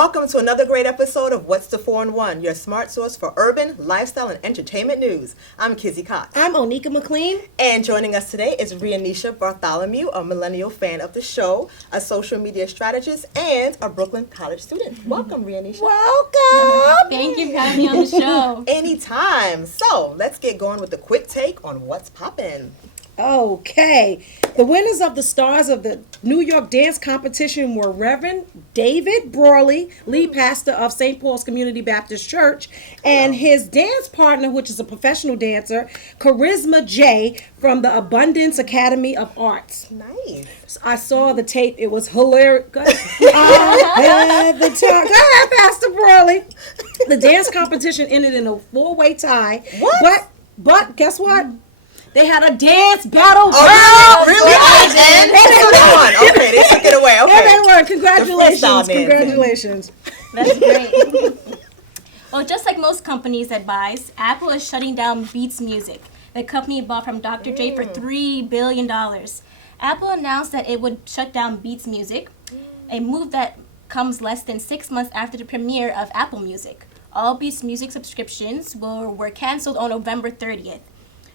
Welcome to another great episode of What's the 4-in-1, your smart source for urban, lifestyle, and entertainment news. I'm Kizzy Cox. I'm Onika McLean. And joining us today is Rianisha Bartholomew, a millennial fan of the show, a social media strategist, and a Brooklyn College student. Welcome, Rianisha. Welcome. Thank you for having me on the show. Anytime. So, let's get going with the quick take on what's poppin'. Okay. The winners of the stars of the New York dance competition were Reverend David Brawley, lead pastor of St. Paul's Community Baptist Church, and his dance partner, which is a professional dancer, Karisma Jay from the Abundance Academy of Arts. Nice. I saw the tape. It was hilarious. I had the time. Go ahead, Pastor Brawley. The dance competition ended in a 4-way tie. What? But guess what? They had a dance battle. Oh, really? And they won. Okay, they took it away. Okay. And they won. Congratulations. The Congratulations. That's great. Well, just like most companies advise, Apple is shutting down Beats Music. The company bought from Dr. Dre for $3 billion. Apple announced that it would shut down Beats Music, a move that comes less than 6 months after the premiere of Apple Music. All Beats Music subscriptions were canceled on November 30th.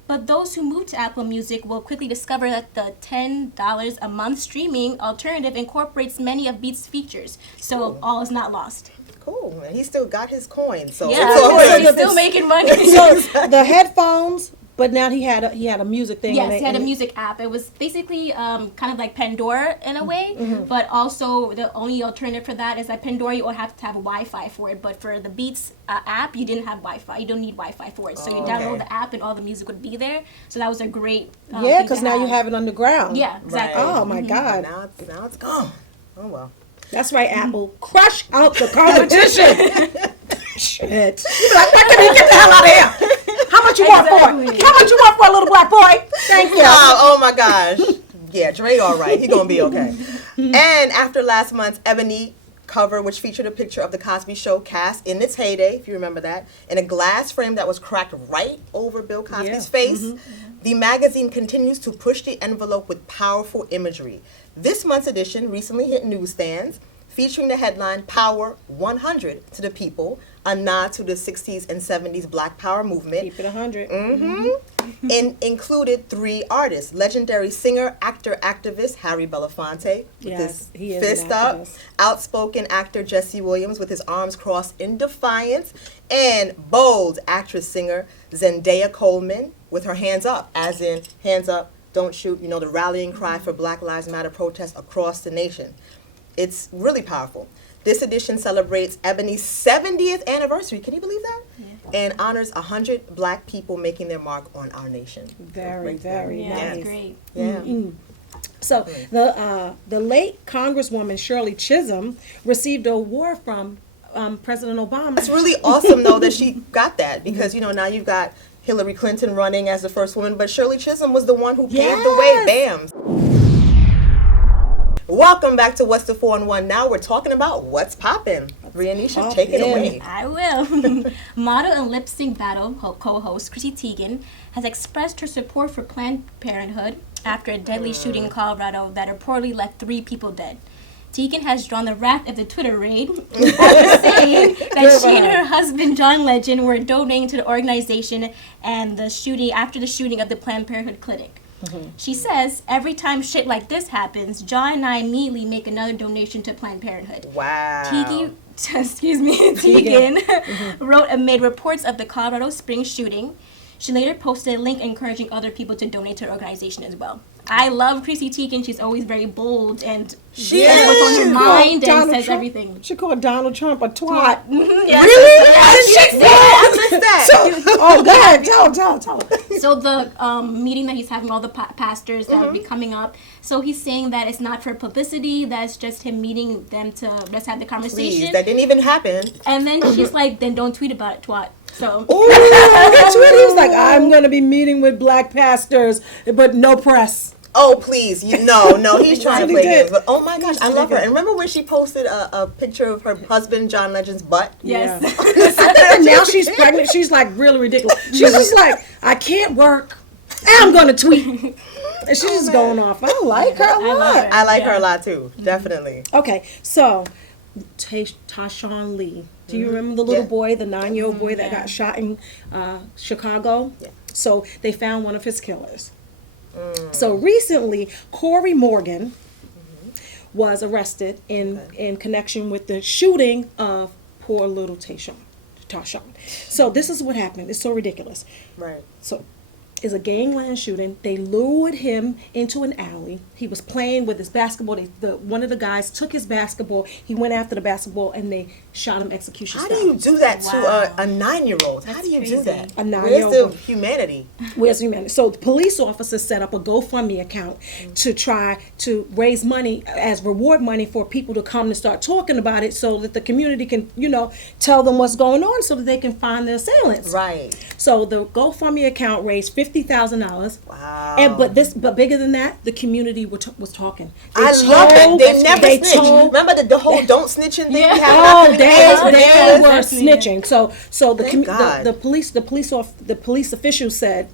But those who move to Apple Music will quickly discover that the $10 a month streaming alternative incorporates many of Beats' features. So all is not lost. Cool. And he still got his coin. So Yeah, it's all so good. he's still making money. So the headphones, but now he had a music thing. Yes, he had a music app. It was basically kind of like Pandora in a way, but also the only alternative for that is that Pandora, you would have to have Wi-Fi for it, but for the Beats app, you didn't have Wi-Fi. You don't need Wi-Fi for it. So you download the app and all the music would be there. So that was a great yeah, because now you have it underground. Yeah, exactly. Right. Oh, my God. Now it's gone. Oh, well. That's right, Apple. Crush out the competition. Shit. You be like, why can't he get the hell out of here? How much you want for it? How much you want for a little black boy? Thank you. Oh my gosh. Yeah, Dre all right. He gonna be okay. And after last month's Ebony cover, which featured a picture of the Cosby Show cast in its heyday, if you remember that, in a glass frame that was cracked right over Bill Cosby's face, the magazine continues to push the envelope with powerful imagery. This month's edition recently hit newsstands, featuring the headline Power 100 to the People, a nod to the 60s and 70s Black Power movement. Keep it 100. And included 3 artists: legendary singer, actor, activist Harry Belafonte with Yes, he his is fist an up, activist. outspoken actor Jesse Williams with his arms crossed in defiance, and bold actress singer Zendaya Coleman with her hands up, as in hands up, don't shoot, you know, the rallying cry for Black Lives Matter protests across the nation. It's really powerful. This edition celebrates Ebony's 70th anniversary. Can you believe that? Yeah. And honors 100 Black people making their mark on our nation. Very, very Yeah, nice. that's great. Yeah. So the late Congresswoman Shirley Chisholm received an award from President Obama. It's really awesome, though, that she got that, because, you know, now you've got Hillary Clinton running as the first woman, but Shirley Chisholm was the one who paved the way. Bam. Welcome back to What's the 4-in-1. Now we're talking about what's poppin'. Rianisha, take it away. I will. Model and lip sync battle co-host Chrissy Teigen has expressed her support for Planned Parenthood after a deadly shooting in Colorado that reportedly left 3 people dead. Teigen has drawn the wrath of the Twitter raid after saying that she and her husband John Legend were donating to the organization and after the shooting of the Planned Parenthood clinic. She says, every time shit like this happens, John and I immediately make another donation to Planned Parenthood. Wow. Teigen wrote amid reports of the Colorado Springs shooting. She later posted a link encouraging other people to donate to her organization as well. I love Chrissy Teigen. She's always very bold and she says what's on her mind and says everything. She called Donald Trump a twat. Yes. Really? I missed that. Oh, go ahead. Tell her. So the meeting that he's having, all the pastors that will be coming up. So he's saying that it's not for publicity. That's just him meeting them to just have the conversation. Please, that didn't even happen. And then she's like, then don't tweet about it, twat. So. Oh, that's what he was like. I'm going to be meeting with Black pastors, but no press. Oh, please. No, he's trying to play games. But oh my gosh, I love her. And remember when she posted a picture of her husband, John Legend's butt? Yes. And now she's pregnant. She's like really ridiculous. She's just like, I can't work. I'm going to tweet. And she's just going off. I like her a lot. I like her a lot too. Definitely. Okay, so Tashawn Lee. Do you remember the little boy, the 9-year-old boy that Yeah. got shot in Chicago? Yeah. So they found one of his killers. So recently, Corey Morgan was arrested in connection with the shooting of poor little Tashawn. So this is what happened. It's so ridiculous. Right. So it's a gangland shooting. They lured him into an alley. He was playing with his basketball. One of the guys took his basketball. He went after the basketball and they shot him execution How style. do you do that Wow. to a 9-year-old? How do you do crazy. that? A Where's 9-year-old. the humanity? Where's humanity? So the police officers set up a GoFundMe account to try to raise money as reward money for people to come and start talking about it so that the community can, tell them what's going on so that they can find the assailants. Right. So the GoFundMe account raised $50,000. Wow. But bigger than that, the community was talking. I love it. They never they snitch. told- Remember the whole don't snitching thing? Yeah. happened Oh, back in the days when they were Definitely. snitching. So Thank God. the police officials said,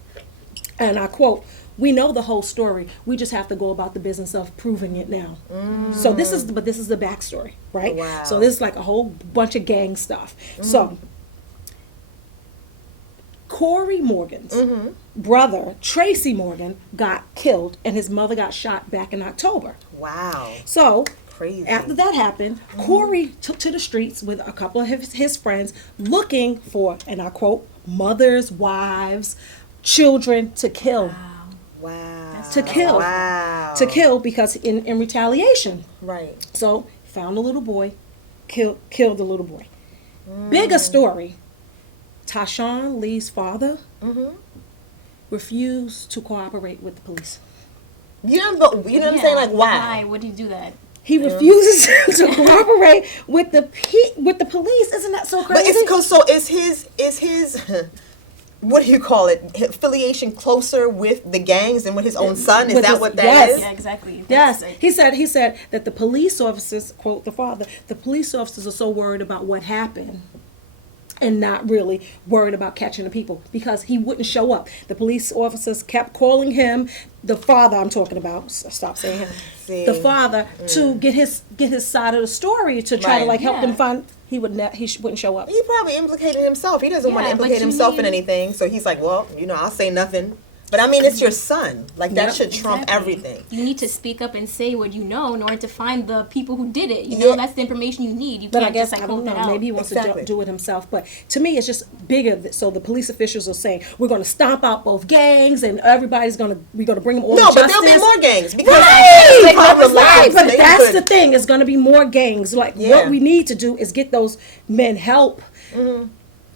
and I quote, "We know the whole story. We just have to go about the business of proving it now." So this is the backstory, right? Wow. So this is like a whole bunch of gang stuff. So Corey Morgan's brother, Tracy Morgan, got killed and his mother got shot back in October. Wow. So Crazy. after that happened, Corey took to the streets with a couple of his friends looking for, and I quote, mothers, wives, children to kill. Wow. To kill. Wow. To kill because in retaliation. Right. So found the little boy, killed the little boy. Bigger story. Tashawn Lee's father refused to cooperate with the police. You know what I'm saying? Like, Why wow. would he do that? He refuses to cooperate with the police. Isn't that so But crazy? is his what do you call it? Affiliation closer with the gangs than with his own son? Is With that his- what that yes. is? Yeah, exactly. Yes, That's like- he said that the police officers, quote the father, the police officers are so worried about what happened and not really worried about catching the people because he wouldn't show up. The police officers kept calling him, the father I'm talking about, stop saying him, See. the father, to get his side of the story to try to Right. like help them Yeah. find, he wouldn't show up. He probably implicated himself. He doesn't want to Yeah, but implicate you himself in need- anything. So he's like, well, I'll say nothing. But I mean, it's your son. Like, that Yep. should trump Exactly. everything. You need to speak up and say what you know in order to find the people who did it. You know, Yeah. that's the information you need. You But can't I guess, just like I hold don't that know, out. maybe he wants Exactly. to do it himself. But to me, it's just bigger. So the police officials are saying, we're going to stomp out both gangs and we're going to bring them all to No, but justice. there'll be more gangs. Because Right, the problem lies. but They that's could- the thing. It's going to be more gangs. Like Yeah. what we need to do is get those men help,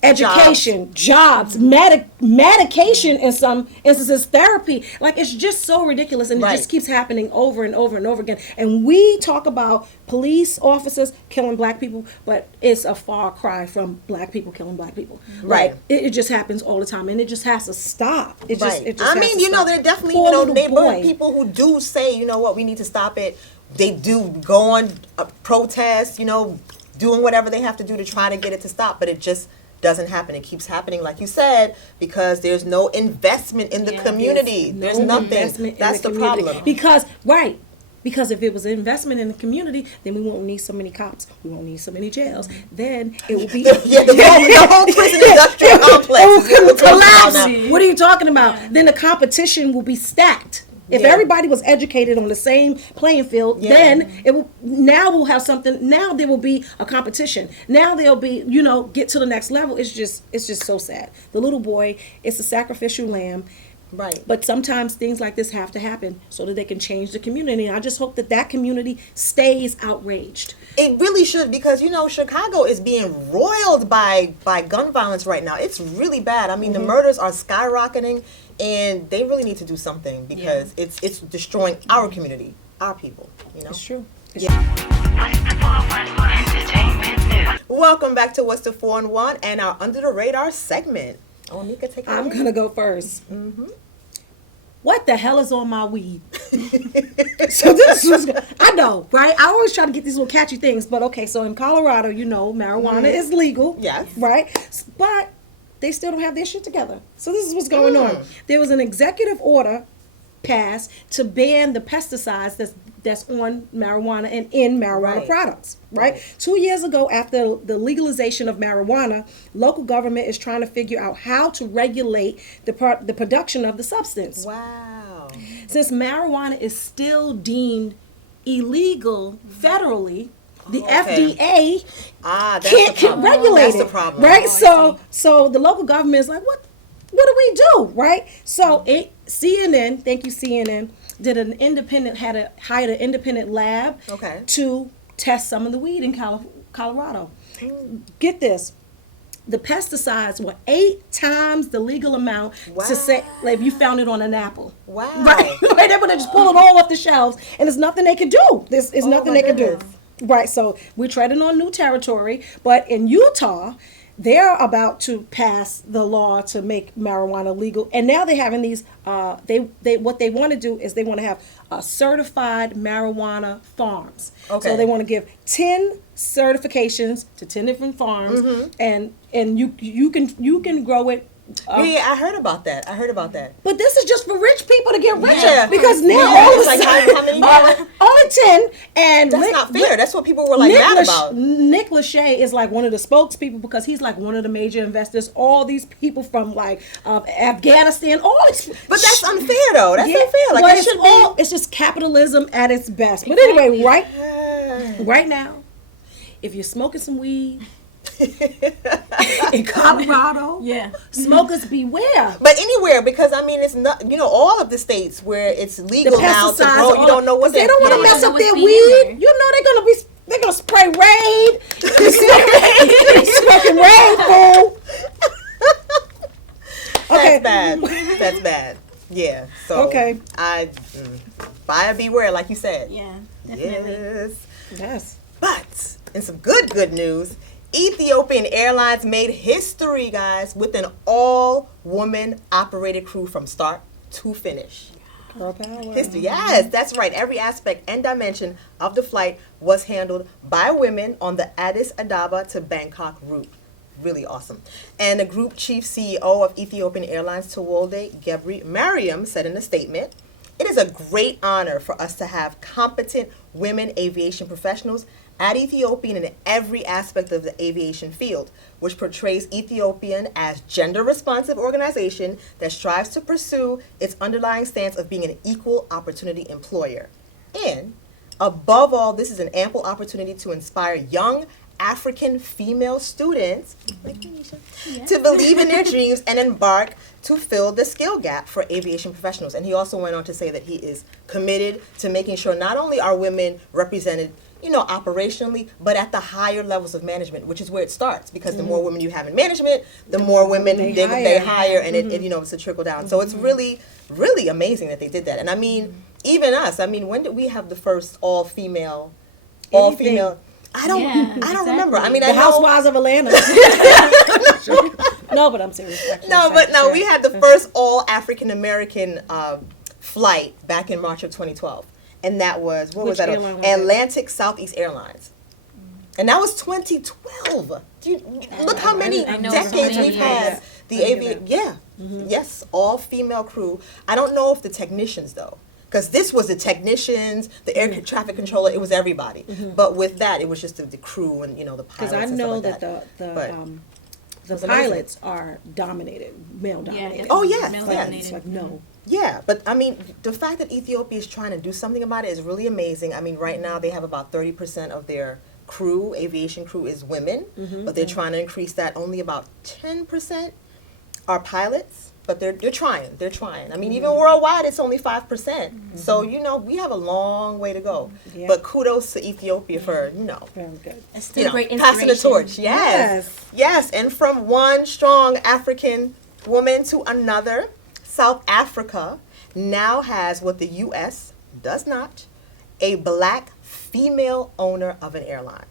education, jobs, medication in some instances, therapy. Like it's just so ridiculous, and it Right. just keeps happening over and over and over again. And we talk about police officers killing black people, but it's a far cry from black people killing black people. Right. Like, it just happens all the time, and it just has to stop. It just, Right. it just I has mean, to stop. there are definitely, Poor little neighborhood boy. people who do say, you know what, we need to stop it. They do go on protests, doing whatever they have to do to try to get it to stop, but it just doesn't happen. It keeps happening, like you said, because there's no investment in the Yeah. community. There's No nothing. investment in That's the community. problem. Because if it was an investment in the community, then we won't need so many cops. We won't need so many jails. Then it will be the whole prison industrial complex it is what we're will talking about collapse. now. What are you talking about? Then the competition will be stacked. If Yeah. everybody was educated on the same playing field, Yeah. then it will. Now we'll have something. Now there will be a competition. Now there'll be, get to the next level. It's just so sad. The little boy, it's a sacrificial lamb. Right. But sometimes things like this have to happen so that they can change the community. And I just hope that community stays outraged. It really should, because Chicago is being roiled by gun violence right now. It's really bad. I mean, the murders are skyrocketing, and they really need to do something because it's destroying our community, our people. It's true. What's the 411 entertainment news? Welcome back to What's the 411 and our Under the Radar segment. Oh, Nika, take it I'm away. going to go first. What the hell is on my weed? So this was, I know, right? I always try to get these little catchy things, but okay, so in Colorado, marijuana is legal. Yes. Right? But they still don't have their shit together. So this is what's going on. There was an executive order passed to ban the pesticides that's on marijuana and in marijuana Right. products, right? 2 years ago, after the legalization of marijuana, local government is trying to figure out how to regulate the production of the substance. Wow. Since marijuana is still deemed illegal federally, the Okay. FDA That's can't the problem. regulate That's it, the problem. right? Oh, So the local government is like, what do we do, right? So CNN, thank you CNN, did an independent hired an independent lab Okay. to test some of the weed in Colorado. Get this. The pesticides were 8 times the legal amount to say, like, if you found it on an apple. Wow. Right? Right? They would have just pulled it all off the shelves, and there's nothing they could do. There's nothing my they could do. goodness. Right, so we're treading on new territory, but in Utah, they're about to pass the law to make marijuana legal, and now they're having these. They what they want to do is they want to have certified marijuana farms. Okay. So they want to give 10 certifications to 10 different farms, Mm-hmm. and you can grow it. Yeah, I heard about that. But this is just for rich people to get richer, Yeah. because now Yeah, all of it's a like sudden, how many more? only 10, and That's not fair. That's what people were like mad about. Nick Lachey is like one of the spokespeople because he's like one of the major investors. All these people from like Afghanistan, all these. But that's unfair, though. That's unfair. Like but it should be. it's just capitalism at its best. But anyway, right now, if you're smoking some weed in Colorado, Yeah. smokers beware. But anywhere, because I mean, it's not. All of the states where it's The legal now to pesticides, grow, you don't know what they don't want to Yeah, mess you up don't their know what's being in weed. there. You know they're gonna spray Raid. Smoking Raid, fool. Okay. That's bad. Yeah. So Okay. buyer beware, like you said. Yeah, definitely. Yes. Yes. But in some good news, Ethiopian Airlines made history, guys, with an all-woman operated crew from start to finish. Girl power. History, yes, that's right. Every aspect and dimension of the flight was handled by women on the Addis Ababa to Bangkok route. Really awesome. And the group chief CEO of Ethiopian Airlines, Tewolde Gebri Mariam, said in a statement, "It is a great honor for us to have competent women aviation professionals at Ethiopian in every aspect of the aviation field, which portrays Ethiopian as gender-responsive organization that strives to pursue its underlying stance of being an equal opportunity employer. And above all, this is an ample opportunity to inspire young African female students like you, Nisha, to believe in their dreams and embark to fill the skill gap for aviation professionals." And he also went on to say that he is committed to making sure not only are women represented, operationally, but at the higher levels of management, which is where it starts. Because the more women you have in management, the more women they hire, and it it's a trickle down. So it's really, really amazing that they did that. And I mean, even us. I mean, when did we have the first all female? I don't exactly. remember. I mean, The I know. Housewives of Atlanta. No, but I'm serious. No, we had the first all African American flight back in March of 2012, and that was what was Which that? airline was that? Atlantic Southeast Airlines, and that was 2012. Look how many I know, so decades many we've had years. the aviation. Yeah, yes, all female crew. I don't know if the technicians though. Because this was the technicians, the air traffic controller, it was everybody. But with that, it was just the crew and the pilots. Because I and know stuff that like the was amazing. pilots are dominated, male dominated. Yeah, Oh, yes, male yes. dominated. It's like no. Yeah, but I mean, the fact that Ethiopia is trying to do something about it is really amazing. I mean, right now they have about 30% of their crew, aviation crew, is women, but they're trying to increase that. Only about 10% are pilots, but they're trying. They're trying. I mean, even worldwide, it's only 5%. So we have a long way to go. Yeah. But kudos to Ethiopia for Very good. It's still great passing the inspiration. torch. Yes. And from one strong African woman to another, South Africa now has what the U.S. does not, a black female owner of an airline.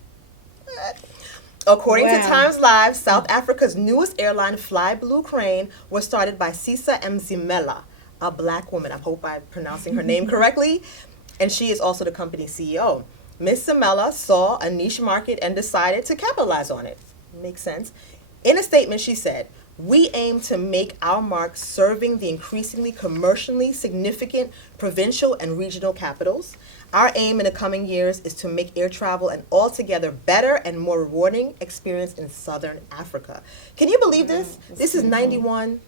According to Wow. Times Live, South Africa's newest airline, Fly Blue Crane, was started by Sisa Mzimela, a black woman. I hope I'm pronouncing her name correctly. And she is also the company's CEO. Ms. Mzimela saw a niche market and decided to capitalize on it. Makes sense. In a statement, she said, We aim to make our mark serving the increasingly commercially significant provincial and regional capitals. Our aim in the coming years is to make air travel an altogether better and more rewarding experience in Southern Africa. Can you believe this? This is 91.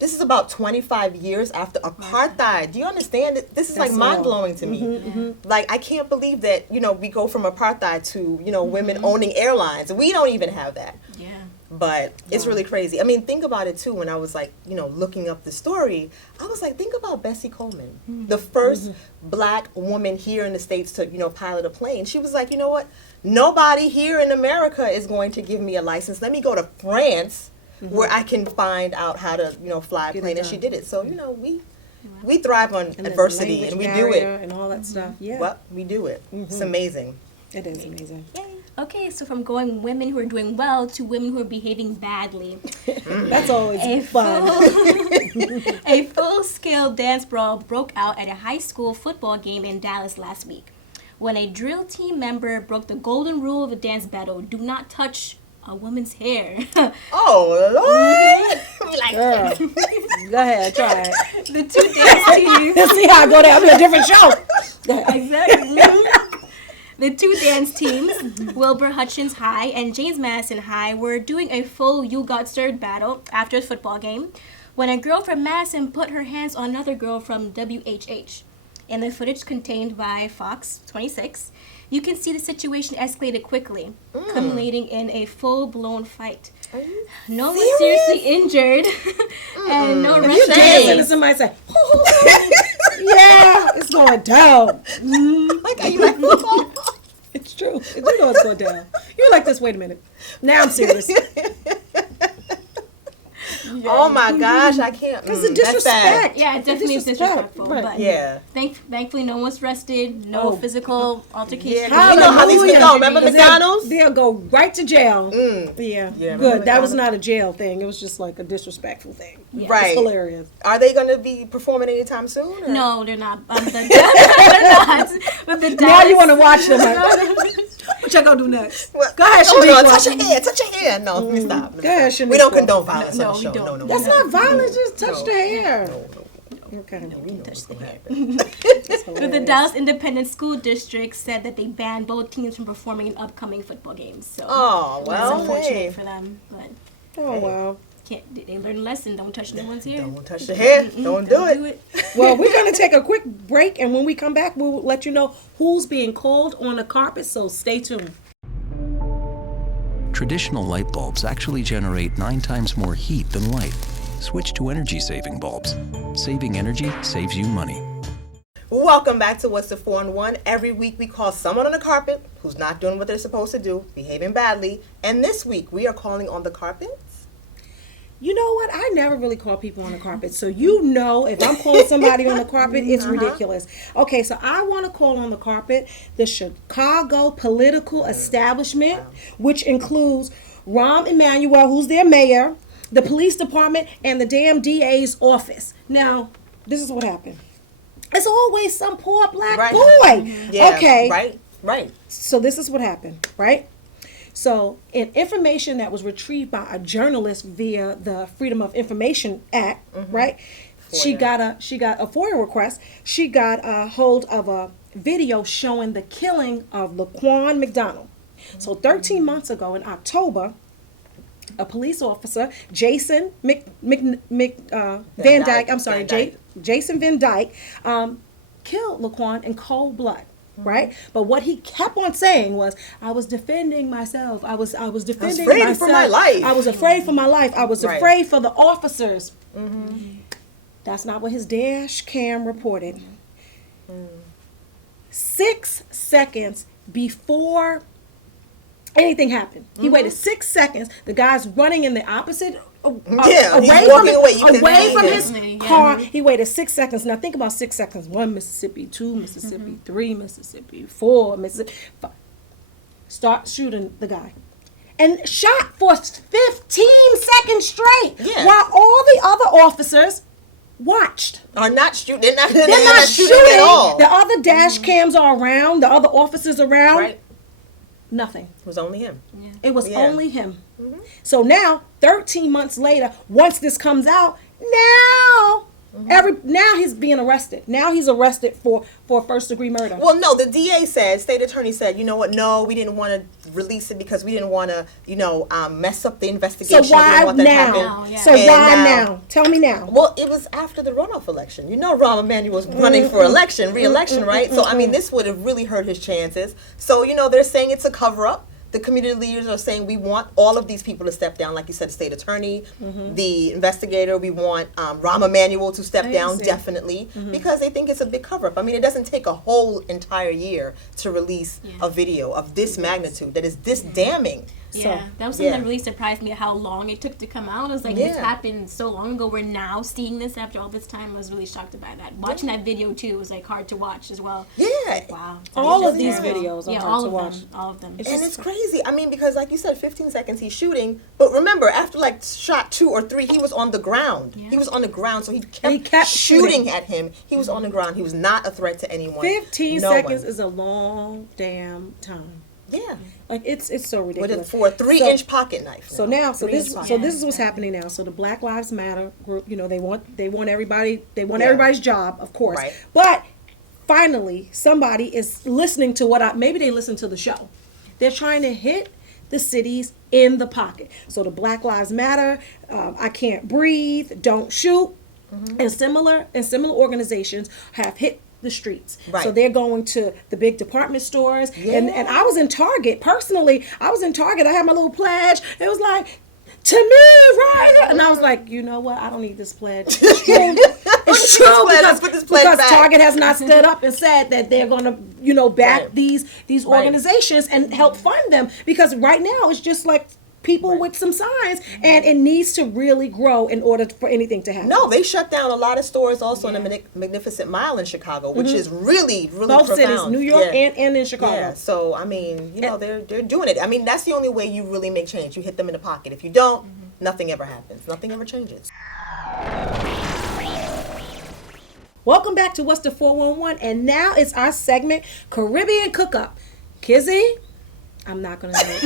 This is about 25 years after apartheid. Do you understand? This is like mind-blowing to me. Like, I can't believe that, we go from apartheid to, women owning airlines. We don't even have that. Yeah. But it's really crazy. I mean, think about it, too. When I was, like, looking up the story, I was like, think about Bessie Coleman, the first black woman here in the States to, pilot a plane. She was like, you know what? Nobody here in America is going to give me a license. Let me go to France where I can find out how to, fly a plane. And she did it. So, we thrive on adversity, and we do it. And all that stuff. Yeah. Well, we do it. It's amazing. It is amazing. Okay, so from going women who are doing well to women who are behaving badly. That's always fun. A full-scale dance brawl broke out at a high school football game in Dallas last week when a drill team member broke the golden rule of the dance battle: do not touch a woman's hair. Oh, Lord! Girl. Go ahead, try it. The two dance teams. Let's see how I go down. It'll be a different show. Exactly. The two dance teams, Wilbur Hutchins High and James Madison High, were doing a full "you got served" battle after a football game when a girl from Madison put her hands on another girl from WHH. In the footage contained by Fox 26, you can see the situation escalated quickly, culminating in a full-blown fight. No one was seriously injured, and no You rush. dancing and somebody say, yeah, it's going down. Like, are you like football? It's true. You know it's going down. You're like this, wait a minute. Now I'm serious. Oh my gosh, I can't. Because the that's bad. disrespect. Yeah, it definitely is disrespectful. Right. But Yeah. thankfully, no one was arrested. No physical altercation. Yeah, you know how these people go. Remember McDonald's? They'll go right to jail. Yeah, Yeah, good. That was McDonald's? not a jail thing. It was just like a disrespectful thing. Right. It's hilarious. Are they going to be performing anytime soon? Or? No, they're not. They're not. But the Now you want to watch them. What y'all gonna do next? Well, Go ahead, oh, no, Shaniqua. touch your hair. Touch your hair. No, let me stop. Go ahead, We don't Shaniqua. condone violence No, on the we show. don't. No. That's not violence. Just touch the hair. No. Okay. We know what's going to happen. But the Dallas Independent School District said that they banned both teams from performing in upcoming football games. So Oh, that's well, unfortunate hey. for them. But Oh, wow. they learned a lesson. Don't touch no one's hair. Don't touch your hair. Don't do it. Well, we're going to take a quick break, and when we come back, we'll let you know who's being called on the carpet, so stay tuned. Traditional light bulbs actually generate 9 times more heat than light. Switch to energy-saving bulbs. Saving energy saves you money. Welcome back to What's the 4-in-1. Every week we call someone on the carpet who's not doing what they're supposed to do, behaving badly. And this week we are calling on the carpets. You know what? I never really call people on the carpet. So if I'm calling somebody on the carpet, it's ridiculous. Okay, so I want to call on the carpet the Chicago political establishment, which includes Rahm Emanuel, who's their mayor, the police department, and the damn DA's office. Now, this is what happened. It's always some poor black boy. Yeah, Okay. Right. So this is what happened, right? So, in information that was retrieved by a journalist via the Freedom of Information Act, right? She got a FOIA request. She got a hold of a video showing the killing of Laquan McDonald. So, 13 months ago in October, a police officer, Jason Van Dyke. I'm sorry, Jason Van Dyke, killed Laquan in cold blood. Right, but what he kept on saying was, "I was defending myself. I was defending afraid myself. for my life. I was afraid for my life. I was Right. afraid for the officers." That's not what his dash cam reported. 6 seconds before anything happened, he waited 6 seconds. The guy's running in the opposite. He's walking away. You can away see from him. his car. He waited 6 seconds. Now think about 6 seconds. 1 Mississippi, 2 Mississippi, 3 Mississippi, 4 Mississippi. Start shooting the guy. And shot for 15 seconds straight. Yeah. While all the other officers watched. Are not shooting. They're not, They're not shooting. at all. The other dash cams are around. The other officers around. Right. Nothing. It was only him. It was Yeah. only him. So now, 13 months later, once this comes out, now now he's being arrested. Now he's arrested for first degree murder. Well, no, the DA said, state attorney said, you know what? No, we didn't want to release it because we didn't want to, mess up the investigation. So why We didn't want that to now? happen. So And why now? Tell me now. Well, it was after the runoff election. You know, Rahm Emanuel was running for re-election, right? So, I mean, this would have really hurt his chances. So, they're saying it's a cover-up. The community leaders are saying we want all of these people to step down. Like you said, the state attorney, the investigator. We want Rahm Emanuel to step down, definitely, because they think it's a big cover-up. I mean, it doesn't take a whole entire year to release a video of this magnitude that is this damning. Yeah, that was something that really surprised me, how long it took to come out. I was like, this happened so long ago. We're now seeing this after all this time. I was really shocked by that. Watching that video, too, was like hard to watch as well. Yeah. Like, wow. All of these terrible. videos are Yeah, hard all to of watch. them. All of them. And it's crazy. I mean, because like you said, 15 seconds he's shooting. But remember, after like shot 2 or 3, he was on the ground. He was on the ground, so he kept shooting at him. He was on the ground. He was not a threat to anyone. 15 seconds is a long damn time. Yeah. Like it's so ridiculous. For a 3-inch pocket knife. So this is what's happening now. So the Black Lives Matter group, they want everybody's job, of course. Right. But finally, somebody is listening to maybe they listen to the show. They're trying to hit the cities in the pocket. So the Black Lives Matter, I Can't Breathe, Don't Shoot, and similar organizations have hit the streets. Right. So they're going to the big department stores. And I was in Target. Personally, I was in Target. I had my little pledge. It was like, to me, right? And I was like, you know what? I don't need this pledge. It's true. It's true because Target has not stood up and said that they're going to, back these organizations and help fund them. Because right now it's just like people with some signs, and it needs to really grow in order for anything to happen. No, they shut down a lot of stores also in the Magnificent Mile in Chicago, which is really, really both profound. cities, New York and in Chicago. Yeah, so I mean, they're doing it. I mean, that's the only way you really make change. You hit them in the pocket. If you don't, nothing ever happens. Nothing ever changes. Welcome back to What's the 411, and now it's our segment, Caribbean Cook-Up. Kizzy, I'm not going to know.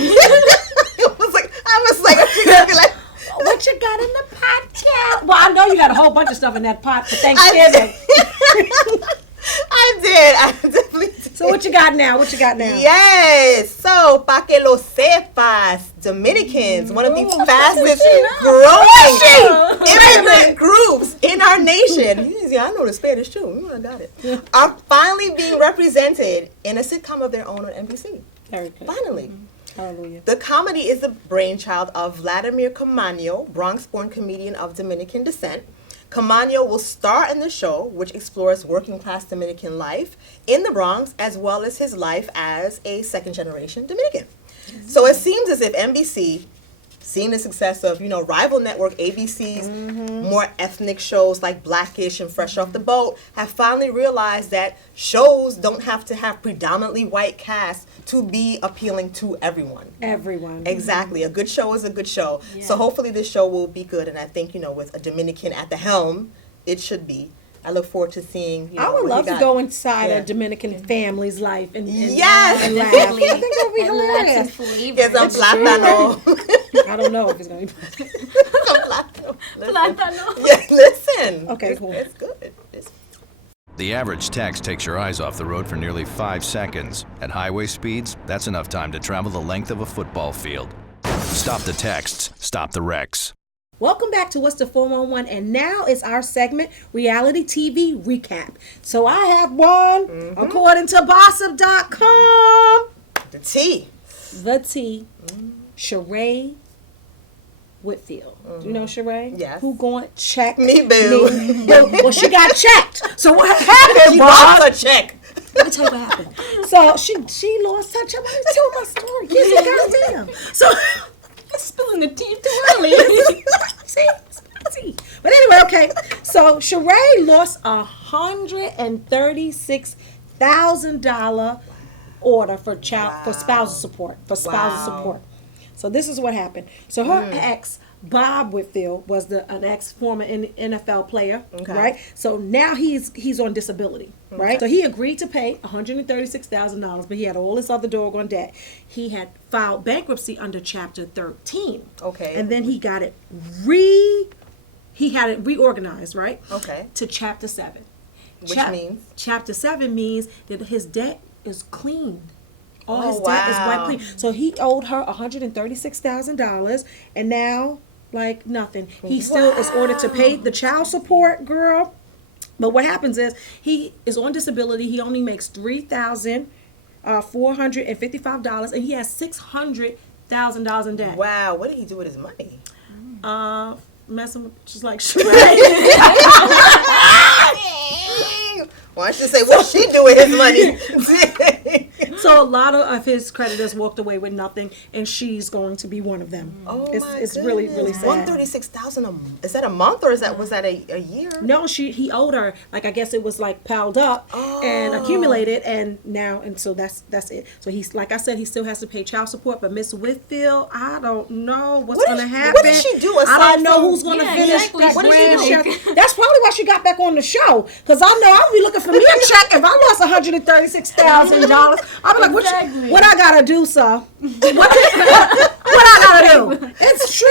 I was like, she gonna be like, what you got in the pot, child? Well, I know you got a whole bunch of stuff in that pot for Thanksgiving. I definitely did. So what you got now? Yes. So, pa que lo sepas, Dominicans, one of the fastest growing immigrant groups in our nation. Yeah, I know the Spanish too. I got it. Are finally being represented in a sitcom of their own on NBC. Very good. Finally. Hallelujah. The comedy is the brainchild of Vladimir Caamano, Bronx-born comedian of Dominican descent. Caamano will star in the show, which explores working-class Dominican life in the Bronx, as well as his life as a second-generation Dominican. So it seems as if NBC, seeing the success of, rival network ABC's more ethnic shows like Blackish and Fresh Off the Boat, have finally realized that shows don't have to have predominantly white casts to be appealing to everyone. Exactly. A good show is a good show. Yeah. So hopefully this show will be good, and I think, with a Dominican at the helm, it should be. I look forward to seeing. I would love to go inside a Dominican family's life and yes, and laugh. I think that would be hilarious. Get some plátano. I don't know if it's going to be Plátano. Yeah, listen. Okay, cool. It's good. The average text takes your eyes off the road for nearly 5 seconds. At highway speeds, that's enough time to travel the length of a football field. Stop the texts, stop the wrecks. Welcome back to What's the 411, and now is our segment, Reality TV Recap. So I have one, according to Bossip.com. The T. Sheree Whitfield. Do you know Sheree? Yes. Who going to check me, boo. Well, she got checked. So what happened, She lost her check. Let me tell you what happened. So she lost her check. Let me tell my story. Goddamn. So spilling the tea too early. See? But anyway, okay. So Sheree lost $136,000 order for spousal support. So this is what happened. So her ex Bob Whitfield was an ex-former NFL player, Okay. right? So now he's on disability, right? So he agreed to pay $136,000, but he had all this other doggone debt. He had filed bankruptcy under Chapter 13. Okay. And then he got it reorganized, right? Okay. To Chapter 7. Which means? Chapter 7 means that his debt is clean. All Oh, his debt is wow. wiped clean. So he owed her $136,000, and now, like, nothing. He still is ordered to pay the child support, girl. But what happens is he is on disability. He only makes $3,455, and he has $600,000 in debt. Wow, what did he do with his money? Messing with just like Sheree. Why don't you say what she do with his money? So a lot of his creditors walked away with nothing, and she's going to be one of them. Oh It's really, really sad. $136,000 is that a month or was that a year? No, he owed her, like, I guess it was like piled up and accumulated, and so that's it. So he's, like I said, he still has to pay child support. But Miss Whitfield, I don't know what's going to happen. What did she do I aside don't know from- who's going to Yeah, finish exactly. that What did grand she do? chef. That's probably why she got back on the show, because I know I'll be looking for me a check if I lost $136,000. I'll be like, Exactly. what I gotta do, sir? What I gotta do? It's true.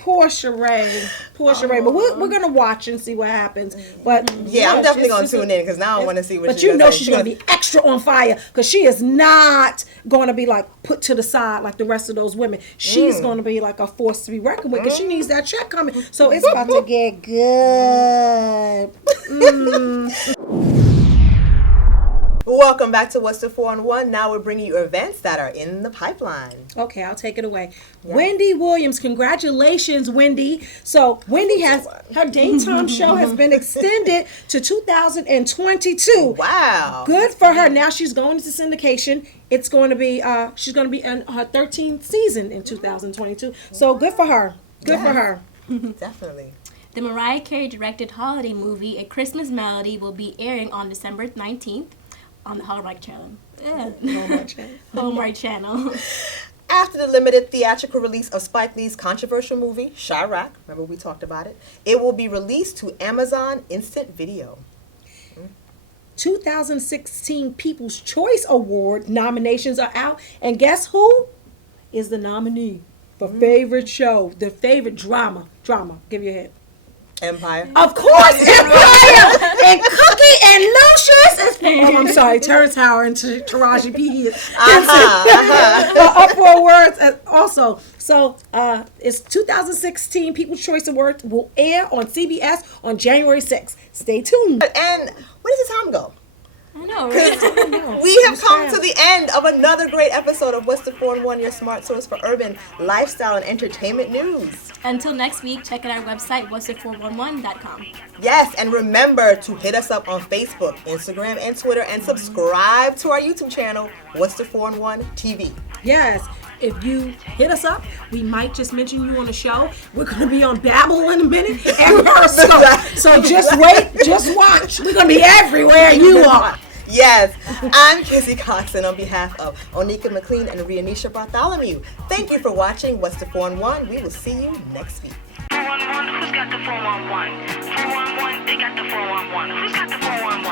Poor Sheree. Poor Sheree. But we're gonna watch and see what happens. But Yeah, I'm definitely gonna it's tune in because now I want to see what. But she's you know say. she's gonna be extra on fire, because she is not gonna be like put to the side like the rest of those women. She's gonna be like a force to be reckoned with, because she needs that check coming. So it's about to get good. Welcome back to What's the 4-on-1. Now we're bringing you events that are in the pipeline. Okay, I'll take it away. Wendy Williams, congratulations, Wendy. So Wendy has her daytime show has been extended to 2022. Wow. Good for her. Now she's going into syndication. It's going to be she's going to be in her 13th season in 2022. So good for her. Good for her. Definitely. The Mariah Carey directed holiday movie, A Christmas Melody, will be airing on December 19th on the Hallmark Channel. Hallmark Channel. After the limited theatrical release of Spike Lee's controversial movie, Chirac, remember we talked about it, it will be released to Amazon Instant Video. 2016 People's Choice Award nominations are out, and guess who is the nominee for favorite show, the favorite drama? Give you a hint. Empire. Of course, Empire and Cookie and Lucius. Oh, I'm sorry, Terrence Howard and Taraji P. Up for awards also. So it's 2016 People's Choice Awards will air on CBS on January 6th. Stay tuned. And where does the time go? I know, right? We have come to the end of another great episode of What's the 4-in-1, your smart source for urban lifestyle and entertainment news. Until next week, check out our website, whatsthe411.com. Yes, and remember to hit us up on Facebook, Instagram, and Twitter, and subscribe to our YouTube channel, What's the 4-in-1 TV. Yes. If you hit us up, we might just mention you on the show. We're going to be on Babbel in a minute and Periscope. So just wait, just watch. We're going to be everywhere you are. Yes, I'm Kizzy Coxon on behalf of Onika McLean and Rianisha Bartholomew. Thank you for watching What's the 4-in-1. We will see you next week. 411, who's got the 411? 411, they got the 411. Who's got the 411?